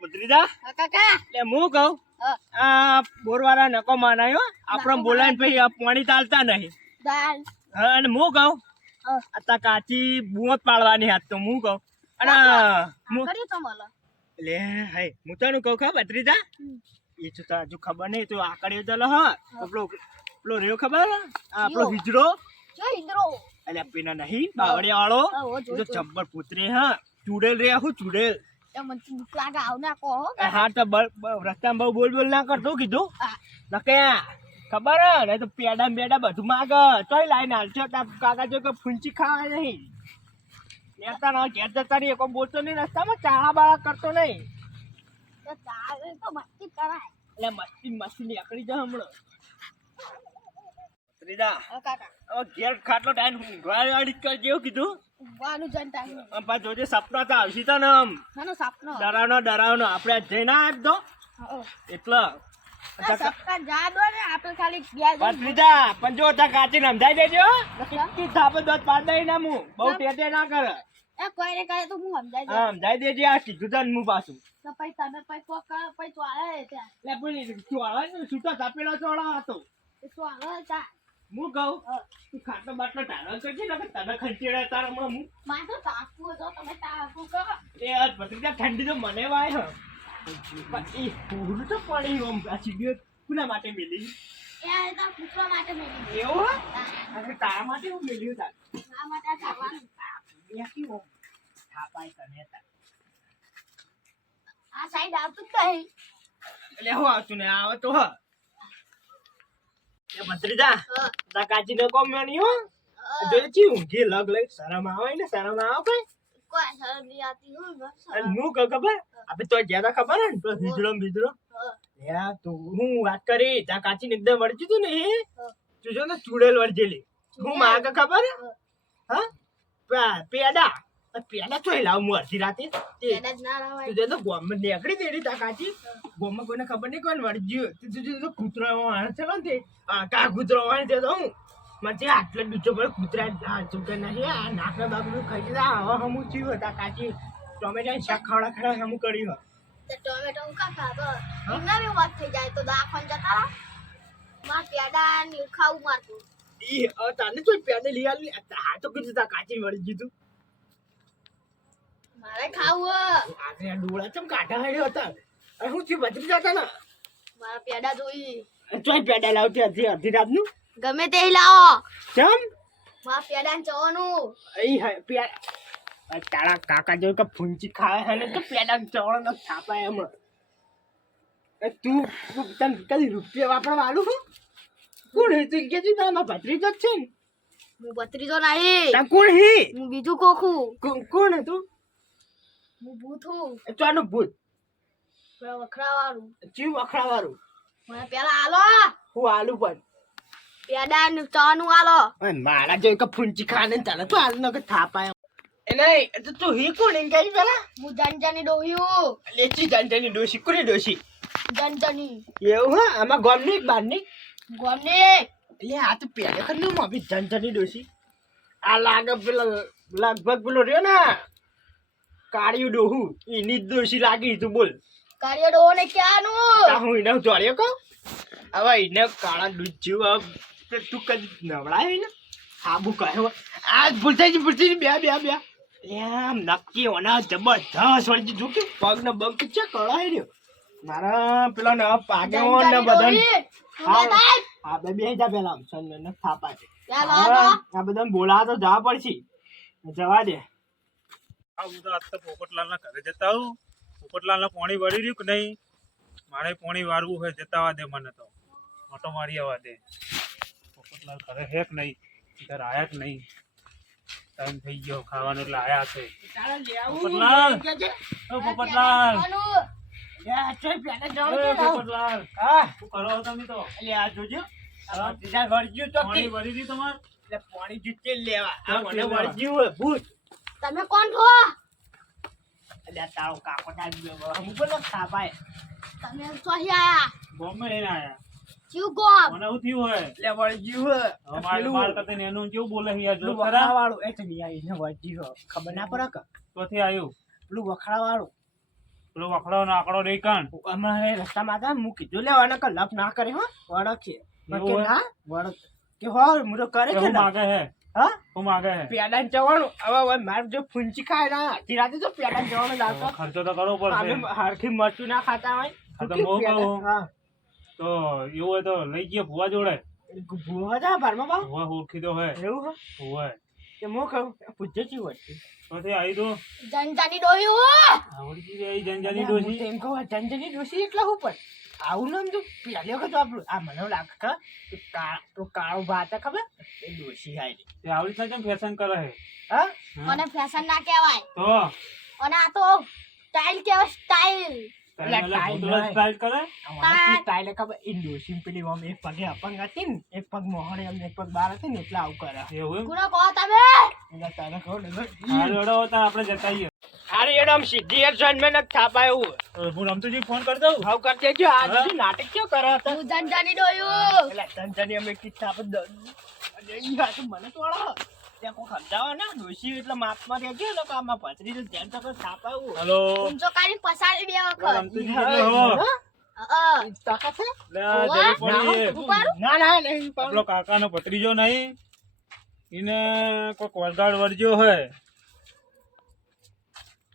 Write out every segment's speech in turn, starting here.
ભત્રીજા? કાકા. એટલે હું કહું આ બોરવાળા નકો માનાયો આપણે બોલાઈને પછી પાણી ચાલતા નહીં. અને હું કહું આ કાચી બુંદ પાડવાની હાથ તો હું કહું. અને એટલે હે. હું તને કહું ખબર ભત્રીજા? એ તો હજુ ખબર નહીં તો આકડ્યો ચાલો હ. આપણો પેલો રહ્યો ખબર? આપણો ઈદરો એટલે પેલા નહીં બાવળિયા વાળો. ચબ્બર પુત્રે હા. ચુડેલ રહ્યા હું ચુડેલ. મને લાગે આવ ના કહો હો. તો રસ્તામાં બહુ બોલ બોલ ના કરતો કીધું? હા. નકે ખબર ને તો પેડા બેડા બધું માગ. તોય લાઈને હાલશો કાકા જો કે ફૂંચી ખાવાય નહીં. નેતા ના ઘેર જતા નહીં કોઈ બોલતો નહીં રસ્તામાં ચાળા બાળા કરતો નહીં. તો ચાલે તો મસ્તી કરાય. એટલે મસ્તી મસ્તી નીકળી જાય હમણાં. કાકા. હવે ઘેર ખાટલો ટાઈમ ઊંઘવા અડી કર જેવું કીધું? ઊંઘવાનું જન ટાઈમ. આમ પાછું જોજે સપના તો આવશે તો ને આમ. નાનો સપનો. ડરાવનો ડરાવનો. આપણે જઈને આપ દો. એટલે સપના જા દો ને આપણે ખાલી ગયા પણ જો તા કાચી સમજાઈ દેજો. નકર? થાપો દોત પાડ દઈ ના હું. બહુ ટેટે ના કરે. એ કોઈ ને કહે તો હું સમજાઈ હા સમજાઈ દેજે આ કીધું તને હું પાછું. તો પછી તમે પછી કોક કરો, પછી ચોળે ત્યાં? એટલે પણ ચોળા છૂટો થાપેલો ચોળા હતો. ચોળે હું કહું. તું ખાટલો બાટલો ટાળો કરજે ને તને ખંચેડા તાર હમણાં હું? મારે તો તાકવું હતો તમે તાકુ કરો. એ આજ ભત્રીજા ઠંડી તો મને વાય એ પૂરું તો પડી ઓમ આ સીડીઓ કોના માટે મેલી? એ તો પૂછવા માટે મેં એવું હે? તારા માટે હું મેલ્યું તાર? માટે જવાનું થાપાય તને તાર. આ સાઈડ આવતું જ નહીં. એટલે હું આવતું ને આવે તો હ. ભત્રીજા કાચી ને કોમ મેની હો. જોઈ છી ઊંઘી લગ લઈ. શરમ આવે ને? શરમ આવે અને હું કહું ખબર? આપણે તો જ્યાદા ખબર હે ને? તો હિજડો ને બીજડો યા તો હું વાત કરી ત્યાં કાચી ને એકદમ વળજી તું ને એ. તું જો ને ચૂડેલ વળજેલી. હું માગ ખબર હા. હા. પેડા. આ તો લાવ હું અડધી રાતે તે તું ગોમ નીકળી દેડી તા કાચી ગોમ કોઈને ખબર નહીં કોણ વળજી તું તું કૂતરો વાણ છે ને તે? આ કા કૂતરો વાણ છે તો હું? મને આટલો બીજો પર કૂતરા ચૂકે નથી આ નાકના બાબુ ખાઈ દીધા હવે હમું થયું હતા કાચી. ટોમેટા શાક ખાવડા ખાવડા હમું કર્યું ટોમેટો હું કા ખાતો? એમના બી વાત થઈ જાય તો દવાખાને જતા. માર પેડા ને ખાવું મારતું. ઈ તને તો પેડે લઈ આલી આ તો કીધું તા કાચી વળી દીધું. મારે ખાવું આજે ડોળા ચમ કાઢા હેડ્યો હતા? અરે હું થયું બદલી જતા ને? મારા પેડા જોઈ. ચોય પેડા લાવતી અધી રાત રાતનું. ગમે તે લાવો. ચમ? મારા પેડા ને ચવાનું અઈ હે પેડા તારા કાકા જો કે ફૂંચી ખાવે હે ને તો પેડા ન થાપાય એમ. એ તું તું તને કદી રૂપિયા વાપરવા આલું હું કોણ હે? તું કે તું તારા ભત્રીજો જ છે ને? હું બત્રીસો નહીં. કોણ હે? હું બીજું કોખું. કોણ કોણ હે ભૂત હું ચાનું ભૂત. પેલા વખરાવાળું ચીવ વખડાવાળું મને પેલા આલો. હું આલુ પણ. પેડા ને આલો. અને મારા જો કે ફૂંચી ખાને ચાલે તો આલુ ન કે થાપાય. એ નહીં એ તો તું હી કોણ એમ કહી પેલા. હું જનજની ડોહ્યું લેચી જાનજાની ડોશી કોની ડોશી જનજની એવું હા? આમાં ગોમની બારની? ગોમને. એટલે આ તો પહેલે ખરી હું આપી જાનજાની ડોશી આ લાગે પેલા લગભગ પેલો રહ્યો ને. કાળિયું ડોહું એની નિર્દોષી લાગી તું બોલ. કાર્ય ડોહો ને ક્યાંનું હું એને જોડ્યો કહું? હવે એને કાળા દૂધ જેવું તું કદી નવડાય ને આબુ કહે આ ભૂલતા થઈ ભૂલતી બે બે બે એમ નક્કી ઓના જબરદસ્ત વળી જો કે? પગ ને બંક છે કળાઈ રહ્યો. મારા પેલા ને પાગે ને બધા હા બે બે જા પેલા સન ને થાપા છે. આ બધા બોલા તો જવા પડશે. જવા દે. હા હું તો આજ તો પોપટલાલના ઘરે જતા આવું. પોપટલાલને પાણી વળી રહ્યું કે નહીં? મારે પાણી વાળવું હોય જતા આવવા દે મને તો. ઓટો મારી આવવા દે. પોપટલાલ ઘરે હે કે નહીં? ઘર આયા કે નહીં? ટાઈમ થઈ ગયો ખાવાનું એટલે આયા છે. પોપટલાલ. પોપટલાલ! ને? પોપટલાલ! શું કરો તમે તો? એટલે આ જોજો. પાણી વળી રહ્યું તમારે? પાણી જુતે લેવા. ભૂત. તમે કોણ છો? તારો કાકો ગયો હું બોલો ખાપાય તમે સોહી આયા? બોમ્બે લઈને આયા. ચિવ ગોમ મને શું થયું હોય? એટલે વળગ્યું હોય. હવે માર કરતે એનું કેવું બોલે છે? જો પેલું ખરા વખડાવાળું એ તો નહીં આવીને વળગ્યું હોય. ખબર ના પડે કે? તોથી આવ્યું પેલું વખડાવાળું પેલો વખડો નાકડો રહી કાન. અમારે રસ્તામાં હતા હું કીધું લેવાના કે લપ ના કરે હો. વળખ છે કે ના? વળખ કે હો મુરો તો કરે લપ. માગે હે હા? હું માગે હે. પેડા જવાનું. હવે હવે મારે જો ફૂંચી ખાય ના. આધી રાતે તો પેડા જવાનું લાવતો ખર્ચો તો કરવો પડશે. અમે હરખી મરચું ના ખાતા હોય. હા તો બહુ હા. તો એવું હોય તો લઈ ગયો ભુવા જોડે. ભૂવા જા બારમાં બા ભુવા ઓળખી તો હોય. એવું હો ભુવા કે હું કહું પૂછે ચી હોય? પછી આવી તો? જનજાની ડોસી આવડી ગઈ ડોશી એમ કહું જનજની ડોશી એટલે હું પણ આવું નામ તો પહેલી વખત વાપરું. આ મને લાગે કે કે તો કાળો ભાત ખબર? એ ડોશી આઈ તે આવડી થાય કેમ ફેશન કરે હે? હા? મને ફેશન ના કહેવાય. તો? અને આ તો સ્ટાઇલ કહેવાય સ્ટાઇલ આપડે જતા એનો આમ સીધી એક જણ મેં થાપાય. એવું હું રમતુજી ફોન કરી દઉં? હાવ કરી દેજો આ હા? નાટક ક્યાં કરો હતા હું જનજાની ડોયું. એટલે તંજની અમે કી થાપ દ- અરે ઈ વાત મને તો આળા ત્યાં કોઈ સમજાવો ને ડોશી એટલે માપમાં રહેજો ને કામમાં આમાં પથરી તો ધ્યાન તો કોઈ હેલો. તું ઊંચો કાલી પસાડી બે વખત. રમતુજી હો? ના ના નહીં પણ આપણો કાકાનો નહીં. એને કોઈક વરગાડ વળજો હોય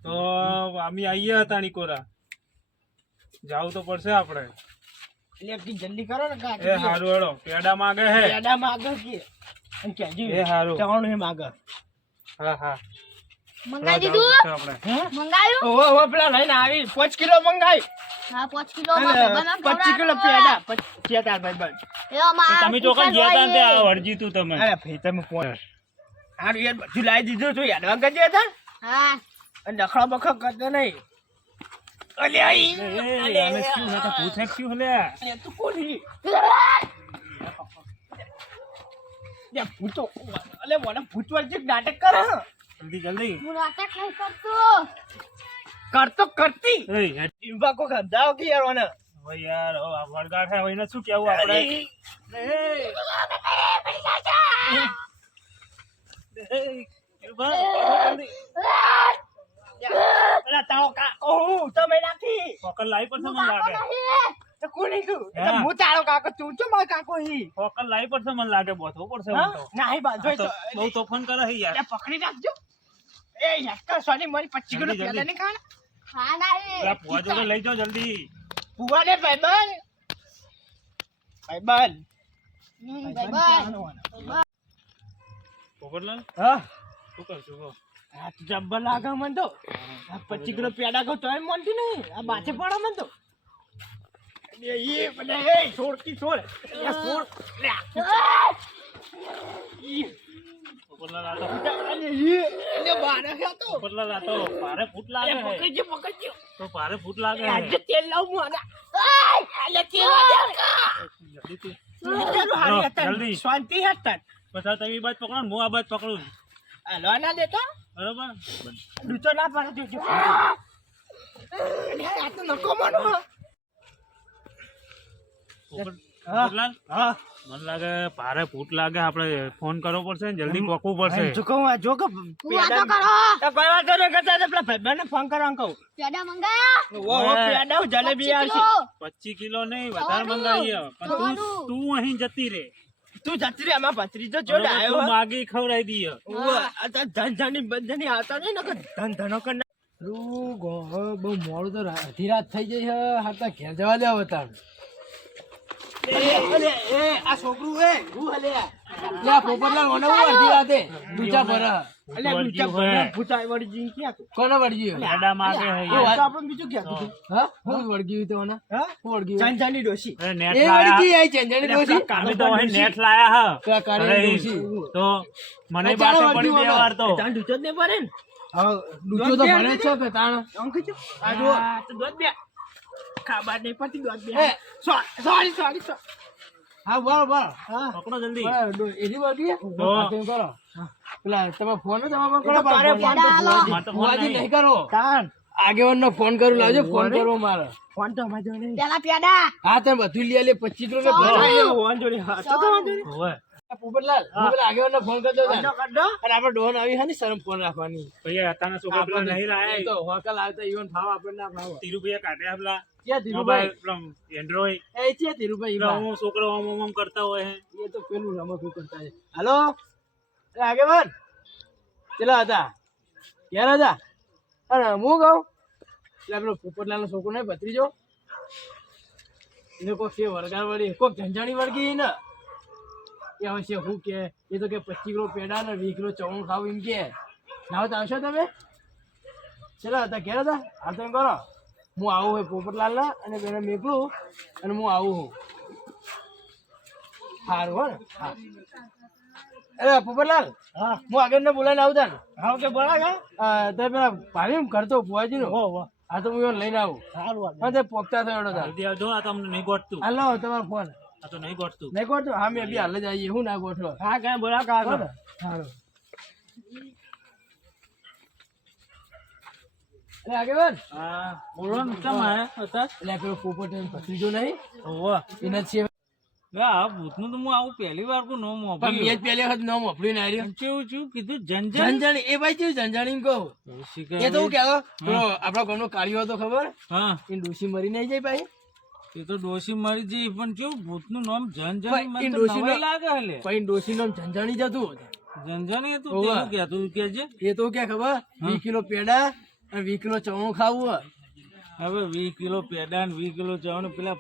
તો અમે આવીએ હતા નિકોરા. જાવું તો પડશે આપણે. એટલે જલ્દી કરો ને એ હારું હેડો. પેડા માગે હે. કે? એ હારું. હા હા મંગાઈ દીધું? પડશે આપણે. હે? મંગાયું? ઓહો ઓહો પેલા લઈને આવી. પાંચ કિલો મંગાઈ હા પાંચ કિલો પચીસ કિલો પેડા. પચીસ તાર ભાઈ ભાઈ. તો તમે ચોકન ગયા તે આ તું તમે. અરે ભાઈ તમે ફોન. હારું યાર બધું લાવી દીધું છું યાદ વગર હતા? હા. અને દખડા બખા કરતો નહીં અલ્યા ઈ એ, એ, આને શું હે તો પૂછે કે શું લે અલ્યા તું કોણ હી? યા ભૂતો અલે મને ભૂત વચ્ચે નાટક કર જલ્દી જલ્દી હું નાટક નહીં કરતો કરતો કરતી એ ઇમ્બા કો ગંધાવ કે યાર મને યાર વરગાડ છે એને શું કેવું આપણે એ. પેલા તારો કાકો હું તમે ફોકર લાવી પડશે હું મને લાગે. નહીં. તો? કોની તું એટલે હું તારો કાકો તું મારો કાકો હી ફોકર લાવી પડશે મને લાગે બોથવું પડશે હા? તો. ના હી બાંધો તો તો. બહુ તોફાન કરે છે યાર. પકડી રાખજો. એ સોની મારી 25 કિલો પેલા હા જોડે લઈ જાઓ જલ્દી. ભુવા ને ભાઈબંધ. હમ, ભાઈબંધ ભાઈબંધ. હા. શું કરશું કહો આ તો જબ્બર લાગે મને તો. આ 25 કિલો પેડા કહું તોય મનતી નહીં. આ માથે પડો મને તો. એ એ છોડતી છોડ છોડ. શાંતિ હતા બધા તમે બાજ બાજુ પકડો હું આ બાજુ પકડું હલવા ના દેતો બરોબર? દૂધો ના પડે દેજો અરે આ તો નકો માનો. પોપટ- હા. પોપટલાલ હા. મને લાગે ભારે ફૂટ લાગે આપણે ફોન કરવો પડશે ને જલ્દી પકવું પડશે. જો કહું આ જો કે હું વાતો કરો. તો કોઈ વાંધો નહીં કરતા તો પેલા ભાઈબંધને ફોન કરવાનું કહું. પેડા મંગાયા? ઓ ઓ પેડા હું જલેબી આવશે કિલો. પચીસ કિલો નહીં વધારે જવાનું. મંગાવીએ પણ તું જવાનું. તું અહીં જતી રે તું જતી રે આમાં ભત્રીજો જો? આવ્યો માગી ખવડાવી દઈએ. આ ધન ધની બંધની આવતા નહીં ન. કે ધન ધનો કર બહુ મોડું તો અધી રાત થઈ ગઈ છે હાતા ઘેર જવા દે હવે એ અલે એ આ છોકરું એ હું હલે લે આ પોપટલાલ મને હું અડધી રાતે દૂચા ભરે. બીજા બીજું મને ખાબર નહીં પડતી. સોરી સોરી સોરી હા બરો બરો હા. પકડો જલ્દી. એની વળગી તો. હા, કરો. પેલા તમે ફોન ફોન નહીં. કરો. આગેવાન નો ફોન કરું લાવજો ફોન કરવો મારે. ફોન તો અમારે જોડે નહીં. પેલા પેડા હા તમે બધું લઈ લે પચીસ રૂપિયા ફોન જોડે હા. પોપટલાલ પેલા ફોન. અને આપણે ડોન આવી ને શરમ ફોન રાખવાની. ભાઈ અત્યારના છોકરા નહીં લાયા. તો હોકલ આવતા ઈવન ભાવ ના ભાવ. છોકરો કરતા હોય એ તો પેલું રમકડું કરતા છે હાલો? એ આગેવાન ચેલા હતા? ક્યારે હતા? અને હું કહું? એટલે પેલો પોપટલાલનો છોકરો નહીં ભત્રીજો? એને કોક છે વળગાર વળી કોક ઝંઝાણી વળગી ને એ હવે છે શું કે એ તો કે પચીસ કિલો પેડા ને વીસ કિલો ચવણ ખાવું એમ કે. નાવ તો આવશો તમે? ચેલા હતા ક્યારે હતા? હાલ તો એમ કરો. હું આવું હોય પોપટલાલના અને પેલા મેકલું અને હું આવું હું. સારું હો ને હા. અરે પોપટલાલ હા. હું આગળ ને બોલાવીને હા કે બોલા તે પેલા ભાભી કરતો ભુવાજી નો હો હો. હા તો હું લઈને આવું. સારું. હા તે પોકતા થયો તાર. આ તમને નહીં ગોઠતું. હાલો તમારો ફોન. આ તો નહીં ગોઠતું. નહીં ગોઠવો હા મેં બી હાલ જ આવીએ. હું ના ગોઠવો હા કઈ બોલા કા ને? સારું અરે આગેવાન. હા બોલો ને કેમ આયા હતા એટલે પેલો પોપટ ભત્રીજો નહીં? ઓવા એના છે. આ ભૂતનું તો હું આવું પહેલી વાર કો નોમ પણ મેં પહેલી વખત નામ વાપર્યું ને આવ્યું કેવું છું? કીધું જંજન જંજાણી. એ ભાઈ કેવું જંજાણી કહું? એ તો હું કહેવો પેલો ગામનો કાળિયો હતો ખબર? હા. એ ડોસી મરી નહીં જાય ભાઈ. એ તો ડોશી મરી જઈ પણ કેવું ભૂતનું નામ જનજન મને એ તો ડોશીનો- નવાઈ લાગે હલે. પછી ડોસી નામ જંજાણી જતું હતું. જનજન એ તું ઓવા. તેવું કહેતું કે છે? એ તો ક્યાં ખબર? વી કિલો પેડા અને વીસ કિલો ચવણું ખાવું. હવે વી કિલો પેડા ને વીસ કિલો ચવણ પેલા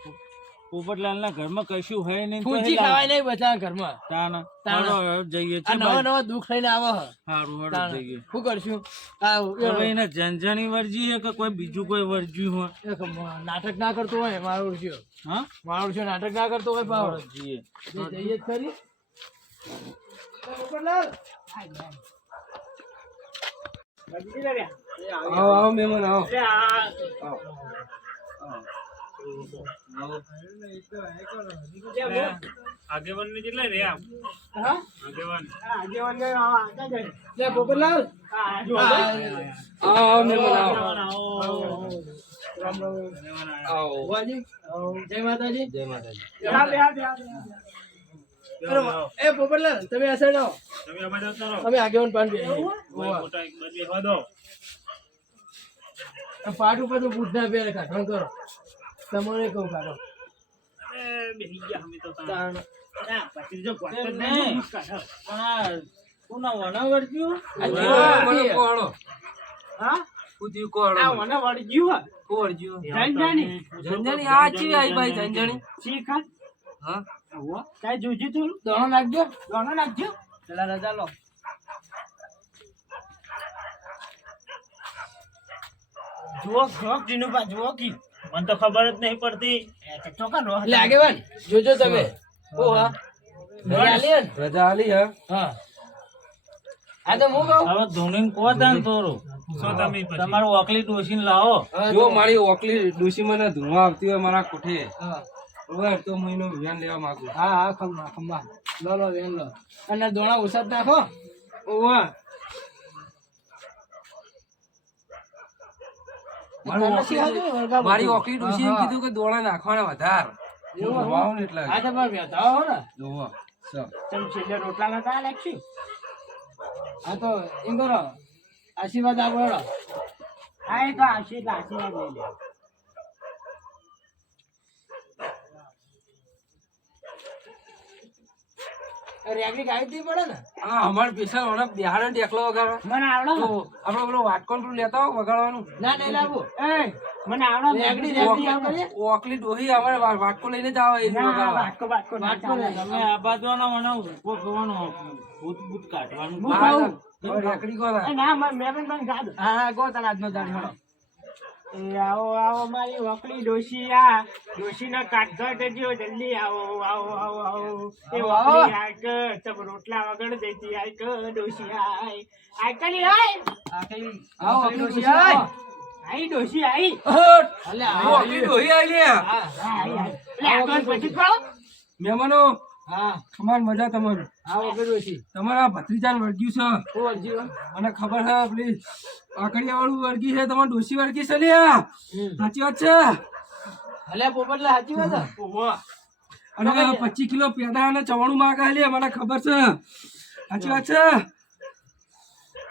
પોપટલાલ ના ઘરમાં કશું હોય નહીં ફૂંચી ખાવાય નહીં બધા ઘરમાં. તાના તાના. જઈએ છે નવા. નવા દુઃખ લઈને આવો સારું હારું હારું જઈએ. શું કરશું? આ હવે એને જંજણી વર્જી છે કે કોઈ બીજું કોઈ વર્જ્યું હોય? નાટક ના કરતો હોય મારો ઓળખ્યો હા? મારો ઓળખ્યો નાટક ના કરતો હોય પાવ જઈએ. જઈએ જ ખરી પોપટલાલ. આવો. આવો મેમન આવો. આવો. આ આગેવાન કેટલા રે આમ આગેવાન આગેવાન. આવો મહેમાન આવો. રામ રામ આવો. જય માતાજી જય માતાજી. એ પોપટલાલ તમે આ આવો તમે આ આવતા આગેવાન પાન બે મોટા એક બાજુ બેસવા પાટ ઉપર તો બૂટ ના પહેરે કાઢો કરો તમને કહું કાઢો બેસી ગયા અમે તો તાણ. તાણ. ના, પછી જો ગોઠતો જ નહીં, નહીં. હા. પણ આ કોના વના હા? આ વળગ્યું હા. જંજાની. જંજાની આ ચી આઈ ભાઈ જંજાની શી ખાત? હા હોવે. કાંઈ જોઈજે થોડું? દોણો નાખજો દોણો નાખજો. ચલા રજા લો જુઓ, જીનુભા, જુઓ કી. મને તો ખબર જ નહીં પડતી. એટલે આગેવાન જોજો તમે. રજા આલી હે હા. આ તો હું કહું? હવે ધોનીને કહો તાન થોડું. તમારું ઓકલી ડોસીને લાવો. જો તો- મારી ઓકલી ડોશી મને ધુઆ આવતી હોય મારા કોઠે. હા. તો હું એનું ધ્યાન લેવા માંગુ હા હા ખમ્મા ખમ્મા લો લો વેન લો. અને દોણા ઓછા નાખો. ઓવા. મારી ઓકલી- મારી એમ. કીધું કે દોડા નાખવાના વધાર. એવું ને એટલે. આ તો પણ વ્યથા હો ને? જોવો. ચમ છેલ્લે રોટલા નતા નાખ્યું આ તો એમ કરો આશીર્વાદ આપો. હા એ તો આશીર્વાદ આશીર્વાદ લઈ લે રેગડી ગાઈ જ પડે ને? હા અમારે સ્પેશિયલ ઓને બિહાર એકલો વગાડવા. મને આવડો આપણે પેલો વાટકોન પેલું લેતા વગાડવાનું. ના નહીં લાવું. એ મને આવડો રેગડી રેગડી ઓકલી ડોહી અમારે વાટકો લઈને જ આવે એને ના, વાટકો વાટકો તમે આ મને ઊભો ભૂત ભૂત કાઢવાનું? એ ના મ- પણ પણ હા હા ગો તને આજનો એ આવો આવો મારી વકલી ડોશી આ. ડોશીનો કાઢતો જજો જલ્દી આવો આવો આવો આવો. એ આવો, આવો. વકલી આક તબ રોટલા વગર દેતી આક ડોશી આય. આય કલી આય. આવો આપણી ડોશી આય. આઈ ડોશી આઈ! અલે આવો ડોહી આઈ લે. હા આઈ આઈ. લે આગળ પછી કહો મહેમાનો હા. તમાર મજા તમારું. આપણી ડોશી તમારા ભત્રીજાને વળગ્યું છે. હું મને ખબર છે પેલી આકડિયા વાળું વર્ગી છે તમારે ડોસી વળગી છે લ્યા? સાચી વાત છે? અલે પોપટલા સાચી વાત છે? અને પચીસ કિલો પેડા અને ચવાણું માગા લે મને ખબર છે. સાચી વાત છે?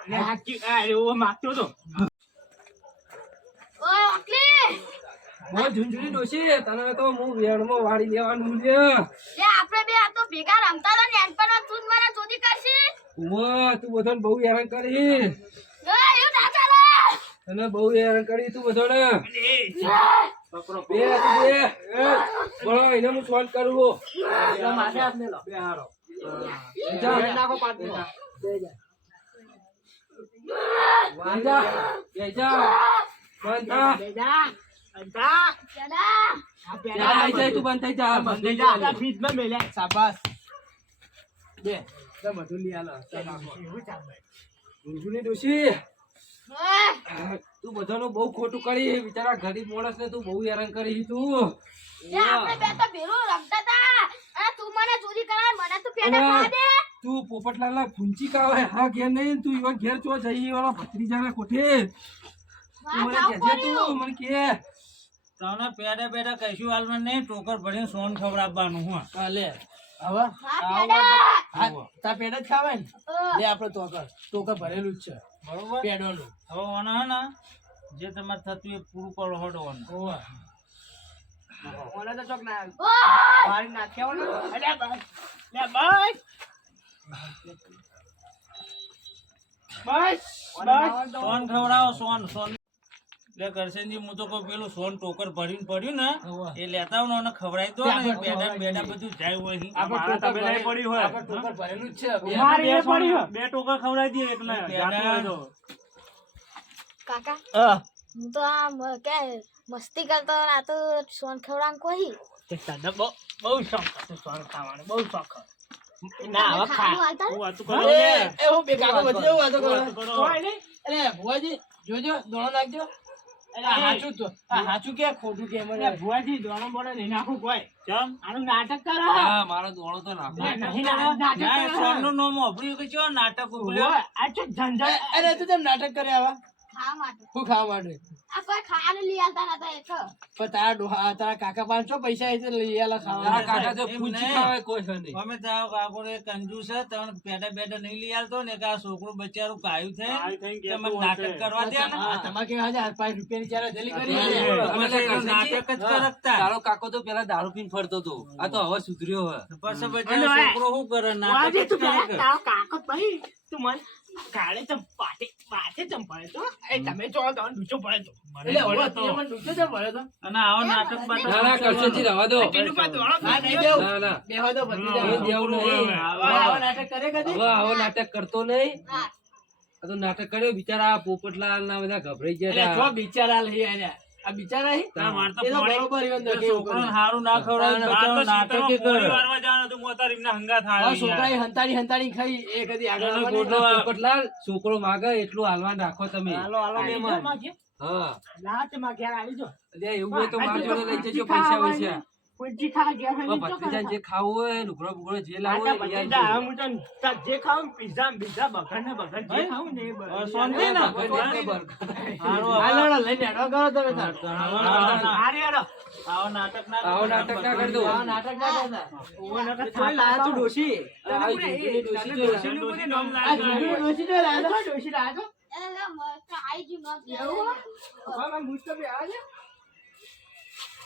લે એવો માગતો હતો. ઓય મોય ઝુંઝુરી ડોશી તને તો હું વેણમાં વાળી લેવાનું છે લે આપણે બે આ તો ભેગા રમતા હતા નાનપણમાં તું મને ચોરી કરશી ઉમા તું બધાને બહુ હેરાન કરી એ એવું ના ચાલે તને બહુ હેરાન કરી તું બધાને બે બે બોલો એને હું ફોન કરું માથે હાથ મેલો. બે હારો નાખો પાંચ બે જા. બે જા બે તું બધાનું બહુ ખોટું કરી બિચારા ગરીબ માણસ ને તું બહુ હેરાન કરી તું તો પોપટલાલ ના ફૂંચી કાવે હા ઘેર નહીં તું એવા ઘેર ચો જઈ વાળા ભત્રીજાના કોઠે તું મને વાત તું, મને કે. તને પેડે પેડે કશું હાલમાં નહીં ટોકર ભરીને સોન ખવડાવવાનું હું હા, લે. હવે તા પેડા જ ખાવાય ને? લે આપણે ટોકર ટોકર ભરેલું જ છે. બરોબર. પેડોનું. હવે ઓને હે ને જે તમારે થતું એ પૂરું કરો હડો ઓને. ઓને તો ચોક ના મારી નાખ્યા હોય ને. બસ લે બસ બસ બસ સોન ખવડાવો સોન સોન. લે કરશનજી હું તો કોઈ પેલું સોન ટોકર ભરીને પડ્યું ને એ લેતા આવો ને ખવડાવી દો ને બેડા બેડા બધું જાય હોય આપણે ટોકર ભરેલું- પડી હોય. આપણે ટોકર ભરેલું જ છે બે. મારે એ પડ્યું. બે ટોકર ખવડાવી દઈએ એટલે કાકા હું. તો આ કે મસ્તી કરતો હતો આ તો સોન ખવડાવ કોઈ? તને બહુ બહુ શોખ હતો સોન ખાવાનો બહુ શોખ ના હવે ખા. ખાવાનું વાતું એ, એ હું બે કાકા વચ્ચે એવું વાતો કરો. વાતું કરો. કોઈ નહીં. અરે ભુવાજી જોજો દોણો નાખજો. હાચું તો. હાચું કે ખોટું કે મને? ભુવાજી દોણો બોણો નહીં નાખું કોઈ. ચમ? આનું નાટક કરો. હા મારો દોણો તો નાખો. નહીં નાટક કરો. સોનનું નામ વાપર્યું કે ચો નાટક ઉભલ્યો. આ ચો ઝંઝટ અરે તું તેમ નાટક કરે આવા? ખાવા માટે. શું ખાવા માટે? આ કોઈ ખાવાનું લઈ આવતા નતા એક પણ તારા ડોહા તારા કાકા પાંચસો પૈસા આવી લઈ આલા ખાવા? તારા કાકા તો એમ ખાવે કોઈ છે નહીં. અમે તારો કાકો એ કંજૂસ છે તને પેડા બેડા નહીં લઈ આવતો ને કે આ છોકરું બચારું કાયું છે નાટક કરવા દે ને. પાંચ રૂપિયાની ચાલે હથેળી કરી નાટક જ કરતા. તારો કાકો તો પેલા દારૂ પીને ફરતો હતો. આ તો હવે સુધર્યો હે પછી અને છોકરો શું કરે? નાટક કાકો ભાઈ, તું મને કાળે ચમ પાટે પાટે ચમ પડે તો એ તમે જો તો ડૂચો પડે તો એટલે પડે તો. મને ડૂચો કેમ પડે તો? અને આવો નાટક બાટક ના ના કરશનજી રહેવા દો પેલું પાસે દોડો હા, ને. નહીં બેહું. ના ના બેહવા દો, ભત્રીજા. હવે દેવ નહીં આવા- આવા નાટક કરે કદી? હવે આવો નાટક કરતો નહીં હા આ તો નાટક કર્યો બિચારા પોપટલાલ ના બધા ગભરાઈ ગયા એટલે જો બિચારા લઈ આવ્યા. આ બિચારા. હારું ના ખવડાવે હંતાડી હંતાડી ખાઈ એ કદી આગળ છોકરો માગે એટલું હાલવા રાખો તમે. હાલો, હાલો. હા. ના, માં ઘેર આવી જો. એવું હોય તો હા, જોડે લઈ જજો પૈસા પૈસા જે ખાવું હોય લુગડો બુગડો જે આવજો. હું તો જે ખાવું પીઝા બીઝા બર્ગર ને બર્ગર જે ખાવું ને એ બધું હવે શાંતિ ને? ભગવાન ને બરકત. હારું, હા, હવે- લડો, લઈને હેડો કરો તમે હારે હેડો. આવો નાટક ના આવો નાટક ના કરજો. આ નાટક ના કરતા. ઓવે નકર થોડી લાયા તું ડોશી. આ ડોશી જો. ડોશીનું નામ આ ડોશી જો લાયા ડોશી લાયા તા? એટલે મસ્ત આઈ ગયું મસ્ત હવે મને ગુસ્સો બી આવે